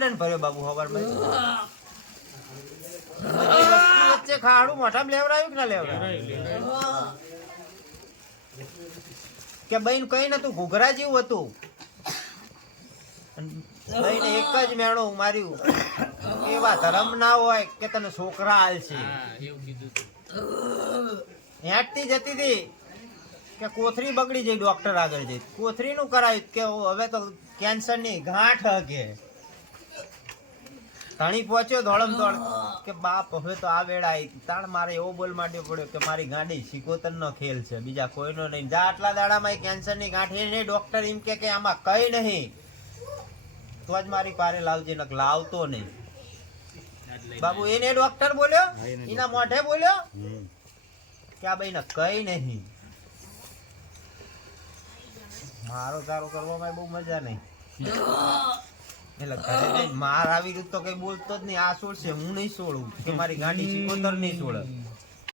દંડ ભર્યો બાબુ હવાર વચ્ચે ખાડું મોઢામાં લેવરાયું કે ના લેવરાયું કે બહેન કઈ નતું ઘૂઘરા જેવું હતું. બહેને એક જ મેણું માર્યું એવા ધર્મ ના હોય કે તને છોકરા આલશે. હેઠતી જતી હતી કે કોથરી બગડી જઈ ડોક્ટર આગળ જઈ. કોથરી નું કરાયું કે હવે તો કેન્સરની ગાંઠ હકે ધણી પહોંચ્યો દોડમ દોડ કે બાપ હવે તો આ વેળા આવી તાણ મારે એવો બોલ માંડ્યો પડ્યો કે મારી ગાંડી સિકોતર નો ખેલ છે બીજા કોઈનો નહીં. જા આટલા દાડામાં કેન્સરની ગાંઠી નહીં ડોક્ટર એમ કે કે આમાં કઈ નહીં. તો જ મારી પારે લાવજે નક લાવતો નહીં. બાબુ એને ડોક્ટર બોલ્યો? એના મોઢે બોલ્યો? કે આ ભાઈ કઈ નહીં. મારો સારો કરવામાં બહુ મજા નહીં. એટલે ઘરે જઈને માર આવી રહ્યું તો કઈ બોલતો જ નહીં. આ છોડશે હું નહીં છોડું કે મારી ગાડી સિકોતર નહીં છોડે